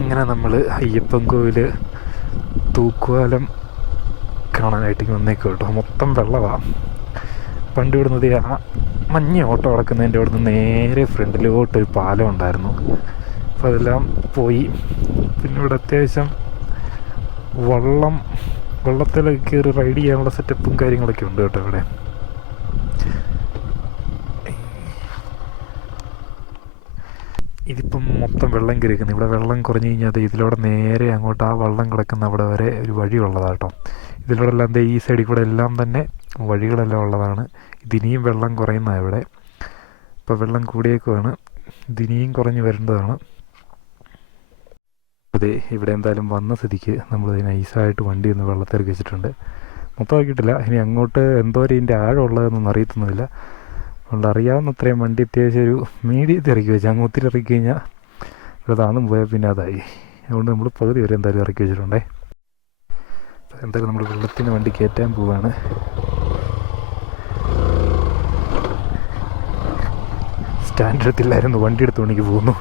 അങ്ങനെ നമ്മൾ അയ്യപ്പൻ കോവിൽ തൂക്കുവാലം കാണാനായിട്ട് വന്നേക്കും കേട്ടോ. മൊത്തം വെള്ളമാണ് പണ്ട് ഇവിടുന്നത് ആ മഞ്ഞ ഓട്ടോ കിടക്കുന്നതിന്റെ അവിടുന്ന് നേരെ ഫ്രണ്ടിലോട്ട് ഒരു പാലം ഉണ്ടായിരുന്നു. അപ്പം അതെല്ലാം പോയി. പിന്നെ ഇവിടെ അത്യാവശ്യം വള്ളം വെള്ളത്തിലൊക്കെ കയറി റൈഡ് ചെയ്യാനുള്ള സെറ്റപ്പും കാര്യങ്ങളൊക്കെ ഉണ്ട് കേട്ടോ ഇവിടെ. ഇതിപ്പം മൊത്തം വെള്ളം കയറിയിരിക്കുന്നു. ഇവിടെ വെള്ളം കുറഞ്ഞു കഴിഞ്ഞാൽ ഇതിലൂടെ നേരെ അങ്ങോട്ട് ആ വെള്ളം കിടക്കുന്ന അവിടെ വരെ ഒരു വഴിയുള്ളതാണ് കേട്ടോ. ഇതിലൂടെ എല്ലാം ഈ സൈഡിൽ കൂടെ എല്ലാം തന്നെ വഴികളെല്ലാം ഉള്ളതാണ്. ഇതിനിയും വെള്ളം കുറയുന്ന ഇവിടെ. ഇപ്പോൾ വെള്ളം കൂടിയേക്കുവാണ്. ഇതിനിയും കുറഞ്ഞു വരേണ്ടതാണ്. അതെ ഇവിടെ എന്തായാലും വന്ന സ്ഥിതിക്ക് നമ്മൾ നൈസായിട്ട് വണ്ടി ഒന്ന് വെള്ളത്തിറക്കി വെച്ചിട്ടുണ്ട്. മൊത്തമാക്കിയിട്ടില്ല ഇനി അങ്ങോട്ട് എന്തോരം ഇതിന്റെ ആഴമുള്ളതെന്നൊന്നും അറിയത്തൊന്നുമില്ല. അതുകൊണ്ട് അറിയാവുന്ന അത്രയും വണ്ടി അത്യാവശ്യം ഒരു മീഡിയത്തിൽ ഇറക്കി വെച്ച് അങ്ങ് ഒത്തിരി ഇറക്കി കഴിഞ്ഞാൽ ഇവിടെ താന്നും പോയാൽ പിന്നെ അതായി. അതുകൊണ്ട് നമ്മൾ പകുതി വരെ എന്തായാലും ഇറക്കി വെച്ചിട്ടുണ്ടേ. എന്തായാലും നമ്മൾ വെള്ളത്തിന് വണ്ടി കയറ്റാൻ പോവാണ്. സ്റ്റാൻഡ് എടുത്തില്ലായിരുന്നു വണ്ടി എടുത്തുകൊണ്ടെങ്കിൽ പോകുന്നു.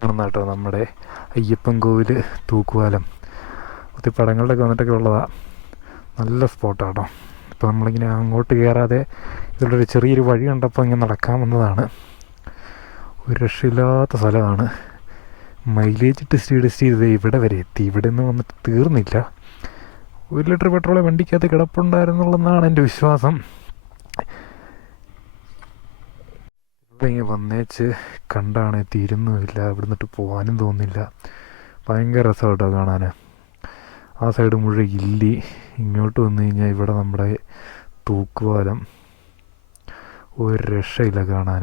കാണുന്നാട്ടോ നമ്മുടെ അയ്യപ്പൻ കോവിൽ തൂക്കുവാലം ഒത്തിരി പടങ്ങളിലൊക്കെ വന്നിട്ടൊക്കെ ഉള്ളതാണ് നല്ല സ്പോട്ടാണ്. കേട്ടോ ഇപ്പോൾ നമ്മളിങ്ങനെ അങ്ങോട്ട് കയറാതെ ഇതിലൊരു ചെറിയൊരു വഴി കണ്ടപ്പോൾ ഇങ്ങനെ നടക്കാൻ വന്നതാണ് ഒരു രക്ഷയില്ലാത്ത സ്ഥലമാണ്. മൈലേജ് ടെസ്റ്റ് ടെസ്റ്റ് ചെയ്ത് ഇവിടെ വരെ എത്തി. ഇവിടെ നിന്ന് വന്നിട്ട് തീർന്നില്ല. ഒരു ലിറ്റർ പെട്രോളെ വണ്ടിക്കകത്ത് കിടപ്പുണ്ടായിരുന്നുള്ളതാണ് എന്റെ വിശ്വാസം. ഇങ്ങനെ വന്നേച്ച് കണ്ടാണ് തീരുന്നുമില്ല. ഇവിടെ നിന്നിട്ട് പോകാനും തോന്നില്ല. ഭയങ്കര രസമായിട്ടോ കാണാൻ ആ സൈഡ് മുഴുവൻ ഇല്ലി. ഇങ്ങോട്ട് വന്നു കഴിഞ്ഞാൽ ഇവിടെ നമ്മുടെ തൂക്കുപാലം. ഒരു രക്ഷയില്ല കാണാൻ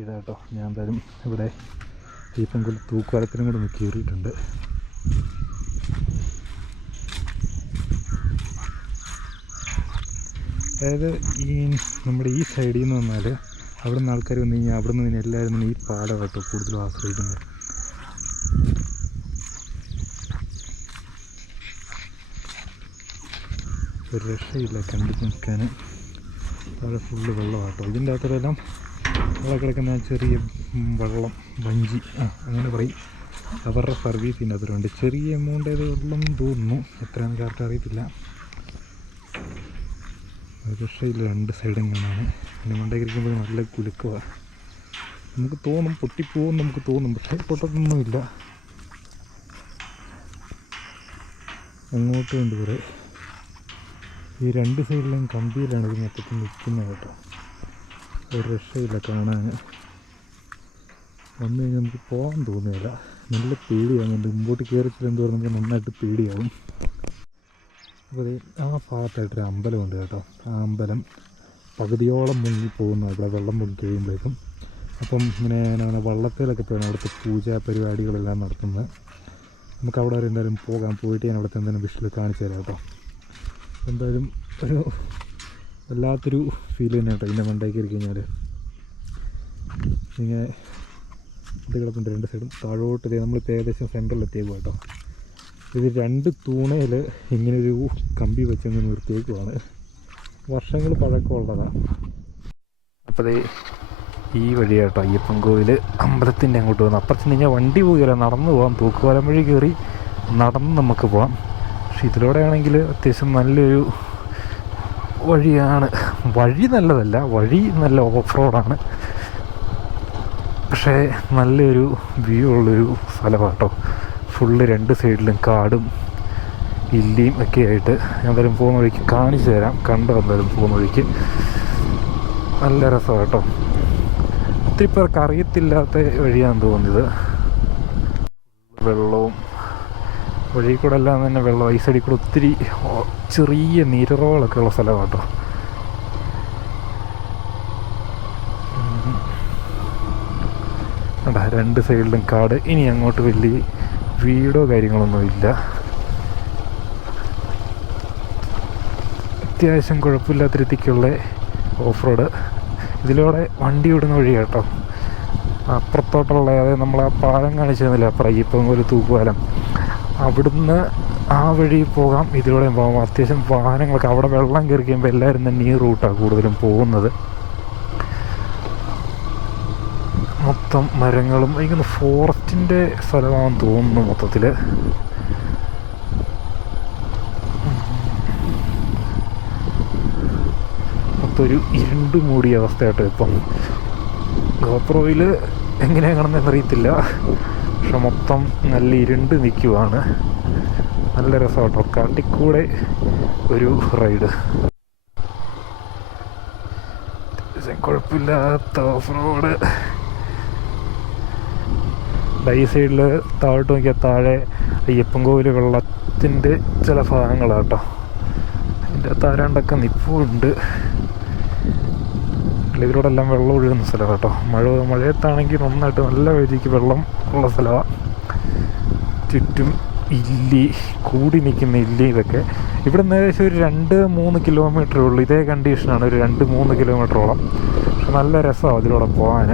ഇതാട്ടോ ഞാൻ എന്തായാലും ഇവിടെ ഈ പെങ്കുൽ തൂക്കുപാലത്തിനും കൂടെ ഒന്ന് കയറിയിട്ടുണ്ട്. അതായത് ഈ നമ്മുടെ ഈ സൈഡിൽ നിന്ന് വന്നാൽ അവിടെ നിന്ന് ആൾക്കാർ വന്നു കഴിഞ്ഞാൽ അവിടെ നിന്ന് പിന്നെ എല്ലാവരും ഈ പാടം കേട്ടോ കൂടുതലും ആശ്രയിക്കുന്നത്. ഒരു രക്ഷയില്ല കണ്ടു നിൽക്കാൻ അവിടെ ഫുള്ള് വെള്ളമാട്ടോ ഇതിന്റെ അകത്തെല്ലാം അവിടെ കിടക്കുന്ന ചെറിയ വെള്ളം വഞ്ചി ആ അങ്ങനെ പറയും. അവരുടെ സർവീസിന്റെ അതിലുണ്ട് ചെറിയ എമൗണ്ട് ഏത് വെള്ളം തോന്നുന്നു. എത്രയാണെന്ന് കറക്റ്റ് അറിയത്തില്ല. രക്ഷയില്ല രണ്ട് സൈഡും കാണാൻ പിന്നെ മണ്ടയ്ക്ക് ഇരിക്കുമ്പോൾ നല്ല കുലുക്കുക നമുക്ക് തോന്നും പൊട്ടിപ്പോവും നമുക്ക് തോന്നും. പക്ഷേ പൊട്ടത്തൊന്നുമില്ല. അങ്ങോട്ടും ഉണ്ട് കുറേ ഈ രണ്ട് സൈഡിലും കമ്പിയിലാണ് ഇത് മൊത്തത്തിൽ നിൽക്കുന്നത് കേട്ടോ. ഒരു രക്ഷയില്ല കാണാൻ. വന്നു കഴിഞ്ഞാൽ നമുക്ക് പോകാൻ തോന്നുകയില്ല. നല്ല പേടിയാകുന്നുണ്ട് മുമ്പോട്ട് കയറി എന്തോ നമുക്ക് നന്നായിട്ട് പേടിയാവും. അപ്പോൾ ആ ഭാഗത്തായിട്ടൊരു അമ്പലമുണ്ട് കേട്ടോ. ആ അമ്പലം പകുതിയോളം മുങ്ങി പോകുന്ന. ഇവിടെ വെള്ളം മുങ്ങി കഴിയുമ്പോഴേക്കും. അപ്പം ഇങ്ങനെ അങ്ങനെ വള്ളത്തിലൊക്കെ പോയാണ് അവിടുത്തെ പൂജാ പരിപാടികളെല്ലാം നടത്തുന്നത്. നമുക്ക് അവിടെ വരെ എന്തായാലും പോകാം. പോയിട്ട് ഞാൻ അവിടുത്തെ എന്തെങ്കിലും വിഷയിൽ കാണിച്ചു തരാം കേട്ടോ. എന്തായാലും ഒരു വല്ലാത്തൊരു ഫീൽ തന്നെ കേട്ടോ ഇതിന്റെ മണ്ടേക്ക് കഴിഞ്ഞാൽ ഇങ്ങനെ ഇത് കിടപ്പുണ്ട് രണ്ട് സൈഡും താഴോട്ട് ദേ നമ്മളിപ്പോൾ ഏകദേശം സെന്ററിൽ എത്തിയേക്കും കേട്ടോ. ഇത് രണ്ട് തൂണയിൽ ഇങ്ങനൊരു കമ്പി വെച്ച് നിർത്തിയേക്കുവാണ്. വർഷങ്ങൾ പഴക്കമുള്ളതാണ് അപ്പോൾ ഈ വഴിയായിട്ട് കേട്ടോ അയ്യപ്പൻ കോവിൽ അമ്പലത്തിന്റെ അങ്ങോട്ട് വന്ന്. അപ്പുറത്ത് കഴിഞ്ഞാൽ വണ്ടി പോകില്ല നടന്നു പോകാം തൂക്കുപാലം വഴി കയറി നടന്ന് നമുക്ക് പോകാം പക്ഷെ ഇതിലൂടെ ആണെങ്കിൽ അത്യാവശ്യം നല്ലൊരു വഴിയാണ്. വഴി നല്ലതല്ല വഴി നല്ല ഓഫ് റോഡാണ്. പക്ഷേ നല്ലൊരു വ്യൂ ഉള്ളൊരു സ്ഥലമാണ് കേട്ടോ ഫുള്ള് രണ്ട് സൈഡിലും കാടും ഇല്ലിയും ഒക്കെ ആയിട്ട് ഞാൻ എന്തായാലും പോകുന്ന വഴിക്ക് കാണിച്ചു തരാം. കണ്ടോ എന്തായാലും പോകുന്ന വഴിക്ക് നല്ല രസമാണ് കേട്ടോ. ഒത്തിരി പേർക്ക് അറിയത്തില്ലാത്ത വഴിയാണെന്ന് തോന്നിയത് വെള്ളവും. വഴി കൂടെ എല്ലാം തന്നെ വെള്ളം ഈ സൈഡിൽ കൂടെ ഒത്തിരി ചെറിയ നീരുറവുകളൊക്കെ ഉള്ള സ്ഥലമാണ് കേട്ടോ. രണ്ട് സൈഡിലും കാട്. ഇനി അങ്ങോട്ട് വലിയ വീടോ കാര്യങ്ങളൊന്നും ഇല്ല. അത്യാവശ്യം കുഴപ്പമില്ലാത്ത രീതിക്കുള്ള ഓഫ് റോഡ് ഇതിലൂടെ വണ്ടി വിടുന്ന വഴി കേട്ടോ അപ്പുറത്തോട്ടുള്ള അതായത് നമ്മൾ ആ പാലം കാണിച്ചു തന്നില്ല അപ്പുറം ഇപ്പം ഒരു തൂക്കുപാലം. അവിടുന്ന് ആ വഴി പോകാം. ഇതിലൂടെ പോകാം. അത്യാവശ്യം വാഹനങ്ങളൊക്കെ അവിടെ വെള്ളം കയറി കഴിയുമ്പോൾ എല്ലാവരും തന്നെ ഈ റൂട്ടാണ് കൂടുതലും പോകുന്നത്. മൊത്തം മരങ്ങളും എനിക്കൊന്ന് ഫോറസ്റ്റിന്റെ സ്ഥലമാണെന്ന് തോന്നുന്നു മൊത്തത്തിൽ മൊത്തം ഒരു ഇരുണ്ട് മൂടിയ അവസ്ഥയായിട്ട് ഇപ്പം. ഗോപ്രോയിൽ കാണുന്നതെന്ന് അറിയത്തില്ല പക്ഷെ മൊത്തം നല്ല ഇരുണ്ട് നിൽക്കുവാണ്. നല്ല രസമാട്ടോ. കാട്ടിക്കൂടെ ഒരു റൈഡ്. കുഴപ്പമില്ലാത്ത ഓഫ് റോഡ്. ഈ സൈഡിൽ താഴോട്ട് നോക്കിയാൽ താഴെ അയ്യപ്പൻ കോവിൽ വെള്ളത്തിന്റെ ചില ഭാഗങ്ങളാട്ടോ. അതിന്റെ താരാണ്ടൊക്കെ നിപ്പുണ്ട്. ഇതിലൂടെ എല്ലാം വെള്ളം ഒഴുകുന്ന സ്ഥലമാണ് കേട്ടോ മഴ മഴയത്താണെങ്കിൽ നന്നായിട്ട് നല്ല വഴിക്ക് വെള്ളം ഉള്ള സ്ഥലമാണ് ചുറ്റും ഇല്ലി കൂടി നിൽക്കുന്ന ഇല്ലി ഇതൊക്കെ. ഇവിടെ നിന്ന് ഏകദേശം ഒരു രണ്ട് മൂന്ന് കിലോമീറ്ററേ ഉള്ളൂ. ഇതേ കണ്ടീഷനാണ് ഒരു രണ്ട് മൂന്ന് കിലോമീറ്ററോളം. പക്ഷെ നല്ല രസമാണ് അതിലൂടെ പോകാൻ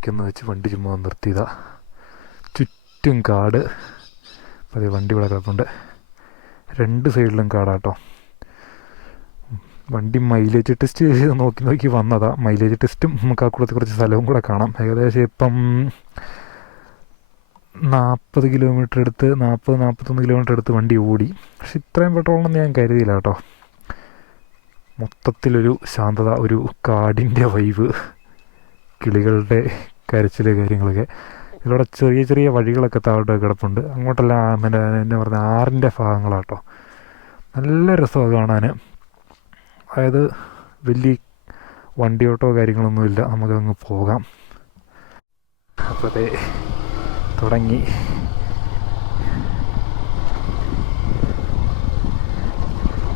ഇടയ്ക്കൊന്ന് വെച്ച് വണ്ടി ചുമ്മാ നിർത്തിയതാ. ചുറ്റും കാട്. അപ്പോൾ വണ്ടി ഇവിടെ കിടപ്പുണ്ട്. രണ്ട് സൈഡിലും കാടാട്ടോ. വണ്ടി മൈലേജ് ടെസ്റ്റ് ചെയ്ത് നോക്കി നോക്കി വന്നതാ. മൈലേജ് ടെസ്റ്റും നമുക്ക് ആ കൂടത്തിൽ കുറച്ച് സ്ഥലവും കൂടെ കാണാം. ഏകദേശം ഇപ്പം നാൽപ്പത് കിലോമീറ്റർ എടുത്ത് നാൽപ്പത് നാൽപ്പത്തൊന്ന് കിലോമീറ്റർ എടുത്ത് വണ്ടി ഓടി. പക്ഷെ ഇത്രയും പെട്രോളൊന്നും ഞാൻ കരുതിയില്ല കേട്ടോ. മൊത്തത്തിലൊരു ശാന്തത ഒരു കാടിന്റെ വൈവ് കിളികളുടെ കരച്ചിൽ കാര്യങ്ങളൊക്കെ. ഇതിലൂടെ ചെറിയ ചെറിയ വഴികളൊക്കെ താഴോട്ട് കിടപ്പുണ്ട്. അങ്ങോട്ടെല്ലാം എന്റെ എന്നെ പറഞ്ഞ ആറിന്റെ ഭാഗങ്ങളാട്ടോ. നല്ല രസമാണ് കാണാൻ അതായത് വലിയ വണ്ടിയോട്ടോ കാര്യങ്ങളൊന്നുമില്ല നമുക്കങ്ങ് പോകാം. അപ്പോൾ അതെ തുടങ്ങി.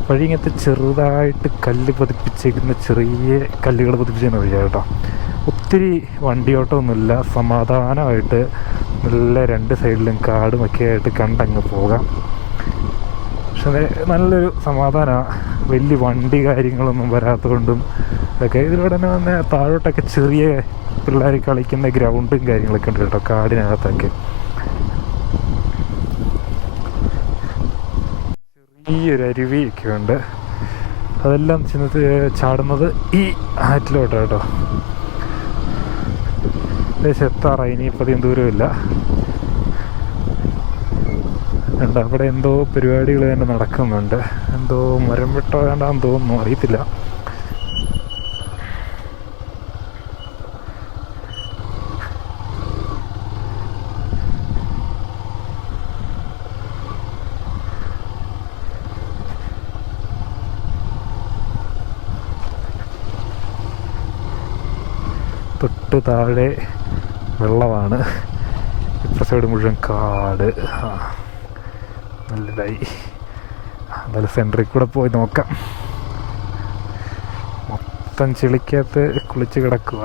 വഴി ഇങ്ങനത്തെ ചെറുതായിട്ട് കല്ല് പതിപ്പിച്ചേക്കുന്ന ചെറിയ കല്ലുകൾ പതിപ്പിച്ചെന്ന് വഴിയാ കേട്ടോ ഒത്തിരി വണ്ടിയോട്ടമൊന്നുമില്ല. സമാധാനമായിട്ട് നല്ല രണ്ട് സൈഡിലും കാടും ഒക്കെ ആയിട്ട് കണ്ടങ്ങ് പോകാം. പക്ഷെ നല്ലൊരു സമാധാനമാണ് വലിയ വണ്ടി കാര്യങ്ങളൊന്നും വരാത്തതുകൊണ്ടും ഒക്കെ ഇതിലൂടെ തന്നെ വന്ന് താഴോട്ടൊക്കെ ചെറിയ പിള്ളേർ കളിക്കുന്ന ഗ്രൗണ്ടും കാര്യങ്ങളൊക്കെ ഉണ്ട് കേട്ടോ കാടിനകത്തൊക്കെ. ചെറിയൊരു അരുവിയൊക്കെ ഉണ്ട്. അതെല്ലാം ചെന്ന് ചാടുന്നത് ഈ ആറ്റിലോട്ടാണ് കേട്ടോ. ഏകദേശം എത്താറായി ഇനിയിപ്പോൾ അധികം ദൂരമില്ല. ഉണ്ട് അവിടെ എന്തോ പരിപാടികൾ തന്നെ നടക്കുന്നുണ്ട്. എന്തോ മരം വെട്ടോ വേണ്ടാന്ന് തോന്നുന്നു അറിയത്തില്ല. തൊട്ട് താഴെ വെള്ളമാണ്. ഇപ്പുറ സൈഡ് മുഴുവൻ കാട്. നല്ലതായി. എന്തായാലും സെന്ററിൽ കൂടെ പോയി നോക്കാം. മൊത്തം ചെളിക്കകത്ത് കുളിച്ച് കിടക്കുക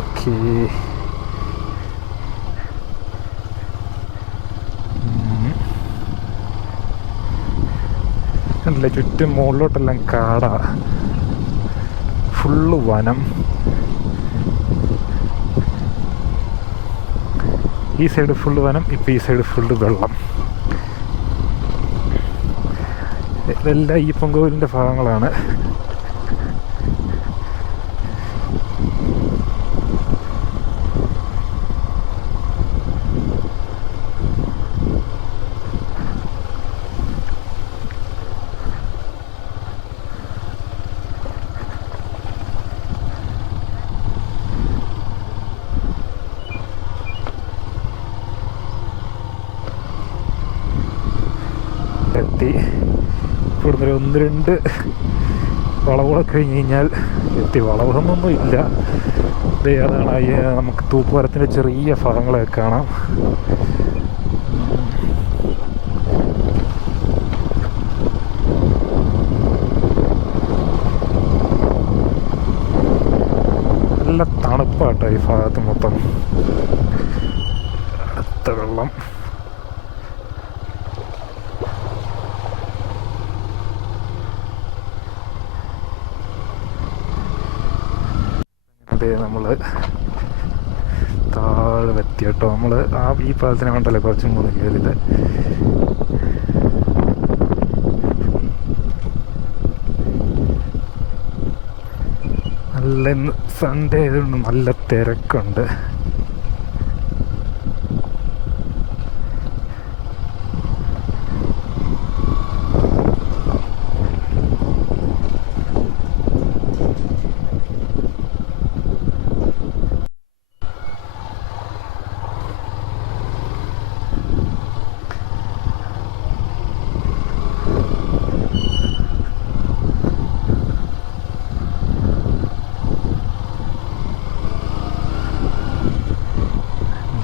ഓക്കെ കണ്ടില്ലേ ചുറ്റും മുകളിലോട്ടെല്ലാം കാടാ. ഫുള്ള് വനം. ഈ സൈഡ് ഫുള്ള് വനം ഇപ്പം ഈ സൈഡ് ഫുള്ള് വെള്ളം. ഇതെല്ലാം ഈ പൊങ്കോലിന്റെ ഭാഗങ്ങളാണ് എത്തി ഒരു ഒന്ന് രണ്ട് വളവുകളൊക്കെ കഴിഞ്ഞ് കഴിഞ്ഞാൽ എത്തി. വളവുകളൊന്നും ഇല്ല. അതാണ് നമുക്ക് തൂക്കുമരത്തിന്റെ ചെറിയ ഭാഗങ്ങളൊക്കെ കാണാം. നല്ല തണുപ്പാട്ടോ ഈ ഭാഗത്ത് മൊത്തം. അടുത്ത വെള്ളം അതെ നമ്മൾ താഴെ എത്തി കേട്ടോ. നമ്മൾ ആ ഈ പാലത്തിനെ കണ്ടല്ലേ കുറച്ചും കൂടെ കയറിയത് നല്ല സൺഡേ ആയതുകൊണ്ട് നല്ല തിരക്കുണ്ട്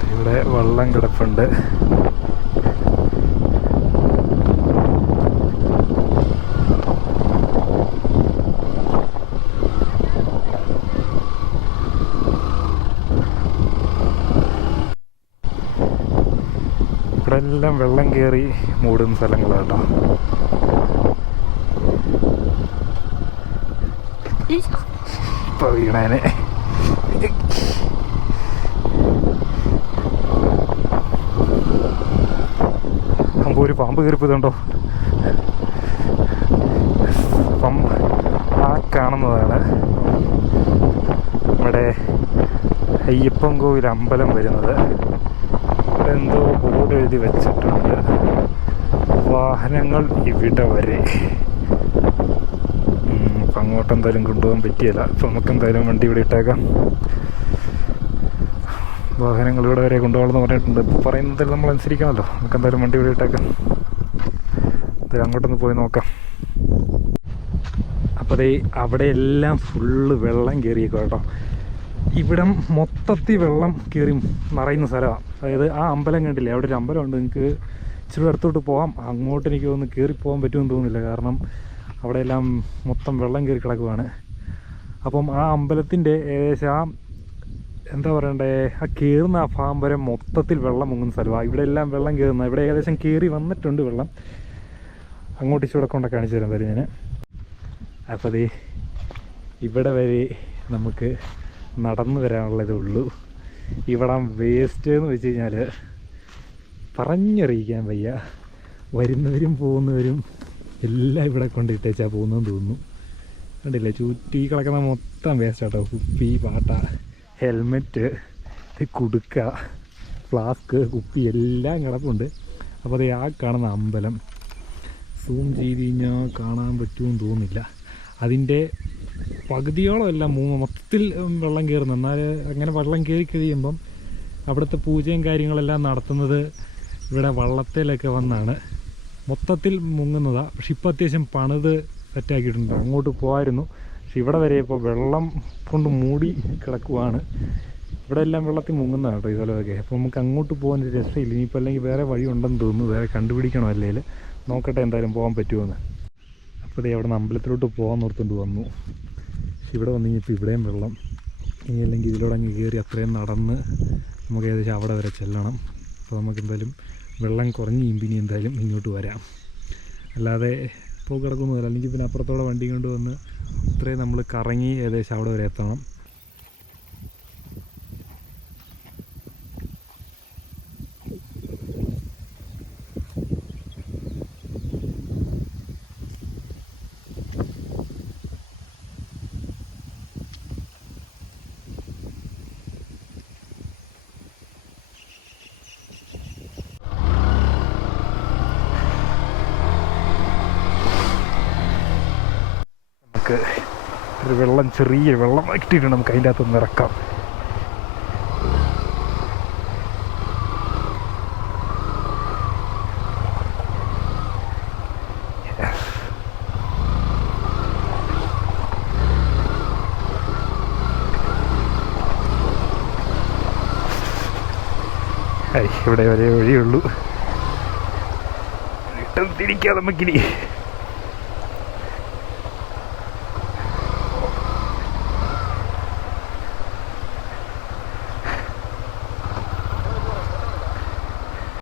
ഇവിടെ വെള്ളം കിടപ്പുണ്ട്. എല്ലാം വെള്ളം കയറി മൂടുന്ന സ്ഥലങ്ങളാട്ടോ. വീണേനെ അമ്പോ ഒരു പാമ്പ് കയറിപ്പോയതുണ്ടോ? അപ്പം ആ കാണുന്നതാണ് നമ്മുടെ അയ്യപ്പൻ കോവിൽ അമ്പലം വരുന്നത്. എന്തോ ബോർഡ് എഴുതി വെച്ചിട്ടുണ്ട്. വാഹനങ്ങൾ ഇവിടെ വരെ. അപ്പം അങ്ങോട്ട് എന്തായാലും കൊണ്ടുപോകാൻ പറ്റിയല്ല. അപ്പം നമുക്ക് എന്തായാലും വണ്ടി ഇവിടെ ഇട്ടേക്കാം. വാഹനങ്ങൾ ഇവിടെ വരെ കൊണ്ടുപോകണമെന്ന് പറഞ്ഞിട്ടുണ്ട്. ഇപ്പോൾ പറയുന്നതിൽ നമ്മൾ അനുസരിക്കണമല്ലോ. നമുക്ക് എന്തായാലും വണ്ടി ഇവിടെ ഇട്ടേക്കാം. എന്തായാലും അങ്ങോട്ടൊന്ന് പോയി നോക്കാം. അപ്പോൾ അതേ അവിടെ എല്ലാം ഫുള്ള് വെള്ളം കയറിയേക്കും കേട്ടോ. ഇവിടം മൊത്തത്തിൽ വെള്ളം കയറി നിറയുന്ന സ്ഥലമാണ് അതായത് ആ അമ്പലം കണ്ടില്ലേ? അവിടെ ഒരു അമ്പലമുണ്ട് നിങ്ങൾക്ക് ഇച്ചിരി അടുത്തോട്ട് പോകാം അങ്ങോട്ട് എനിക്ക് ഒന്ന് കയറി പോകാൻ പറ്റുമെന്ന് തോന്നുന്നില്ല. കാരണം അവിടെ എല്ലാം മൊത്തം വെള്ളം കയറി കിടക്കുവാണ്. അപ്പം ആ അമ്പലത്തിന്റെ ഏകദേശം ആ എന്താ പറയണ്ടേ? ആ കയറുന്ന ആ ഭാഗം വരെ മൊത്തത്തിൽ വെള്ളം മുങ്ങുന്ന സ്ഥലമാണ് ഇവിടെ എല്ലാം വെള്ളം കയറുന്ന ഇവിടെ ഏകദേശം കയറി വന്നിട്ടുണ്ട് വെള്ളം. അങ്ങോട്ട് ഇച്ചിരി കൊണ്ട് കാണിച്ചു തരാൻ തരും ഞാൻ. അപ്പോൾ അത് ഇവിടെ വരെ നമുക്ക് നടന്നു വരാനുള്ളതേ ഉള്ളൂ. ഇവിടെ വേസ്റ്റ് എന്ന് വെച്ച് കഴിഞ്ഞാൽ പറഞ്ഞറിയിക്കാൻ വയ്യ. വരുന്നവരും പോകുന്നവരും എല്ലാം ഇവിടെ കൊണ്ടിട്ടേച്ചാ പോകുന്നതെന്ന് തോന്നുന്നു. കണ്ടില്ലേ? ചുറ്റി കിടക്കുന്ന മൊത്തം വേസ്റ്റ് ആട്ടോ. കുപ്പി പാട്ട ഹെൽമെറ്റ് കുടുക്ക ഫ്ലാസ്ക് കുപ്പി എല്ലാം കിടപ്പുണ്ട്. അപ്പോൾ അത് ആ കാണുന്ന അമ്പലം. സൂം ചെയ്ത് കഴിഞ്ഞാൽ കാണാൻ പറ്റുമെന്ന് തോന്നുന്നില്ല. അതിന്റെ പകുതിയോളം എല്ലാം മൂന്ന് മൊത്തത്തിൽ വെള്ളം കയറുന്നു. എന്നാൽ അങ്ങനെ വെള്ളം കയറി കഴിയുമ്പം അവിടുത്തെ പൂജയും കാര്യങ്ങളെല്ലാം നടത്തുന്നത് ഇവിടെ വള്ളത്തിലൊക്കെ വന്നാണ്. മൊത്തത്തിൽ മുങ്ങുന്നതാണ് പക്ഷെ ഇപ്പോൾ അത്യാവശ്യം പണിത് സെറ്റാക്കിയിട്ടുണ്ട്. അങ്ങോട്ട് പോകായിരുന്നു പക്ഷെ ഇവിടെ വരെ ഇപ്പോൾ വെള്ളം കൊണ്ട് മൂടി കിടക്കുവാണ്. ഇവിടെ എല്ലാം വെള്ളത്തിൽ മുങ്ങുന്നതാണ് കേട്ടോ ഈ സ്ഥലമൊക്കെ. അപ്പോൾ നമുക്ക് അങ്ങോട്ട് പോകാൻ ഒരു രസമില്ല ഇനിയിപ്പോൾ അല്ലെങ്കിൽ വേറെ വഴി ഉണ്ടെന്ന് തോന്നുന്നു. വേറെ കണ്ടുപിടിക്കണം അല്ലെങ്കിൽ നോക്കട്ടെ എന്തായാലും പോകാൻ പറ്റുമെന്ന്. അപ്പോൾ ദേ അവിടെ നിന്ന് അമ്പലത്തിലോട്ട് പോകാൻ ഓർത്തുകൊണ്ട് വന്നു. ഇവിടെ വന്നു കഴിഞ്ഞപ്പോൾ ഇവിടെയും വെള്ളം. ഇനി അല്ലെങ്കിൽ ഇതിലൂടെ അങ്ങ് കയറി അത്രയും നടന്ന് നമുക്ക് ഏകദേശം അവിടെ വരെ ചെല്ലണം. അപ്പോൾ നമുക്ക് എന്തായാലും വെള്ളം കുറഞ്ഞ് ഇമ്പിനി എന്തായാലും ഇങ്ങോട്ട് വരാം. അല്ലാതെ ഇപ്പോൾ കിടക്കുന്നതല്ല അല്ലെങ്കിൽ പിന്നെ അപ്പുറത്തോടെ വണ്ടി കൊണ്ട് വന്ന് ഇത്രയും നമ്മൾ കറങ്ങി ഏകദേശം അവിടെ വരെ എത്തണം നമുക്ക് ഒരു വെള്ളം ചെറിയ വെള്ളം ഇട്ടിട്ട് നമുക്ക് അതിന്റെ അകത്ത് നിറക്കാം ഇവിടെ ഒരേ വഴിയുള്ളൂ തിരിക്കാം നമുക്കിനി.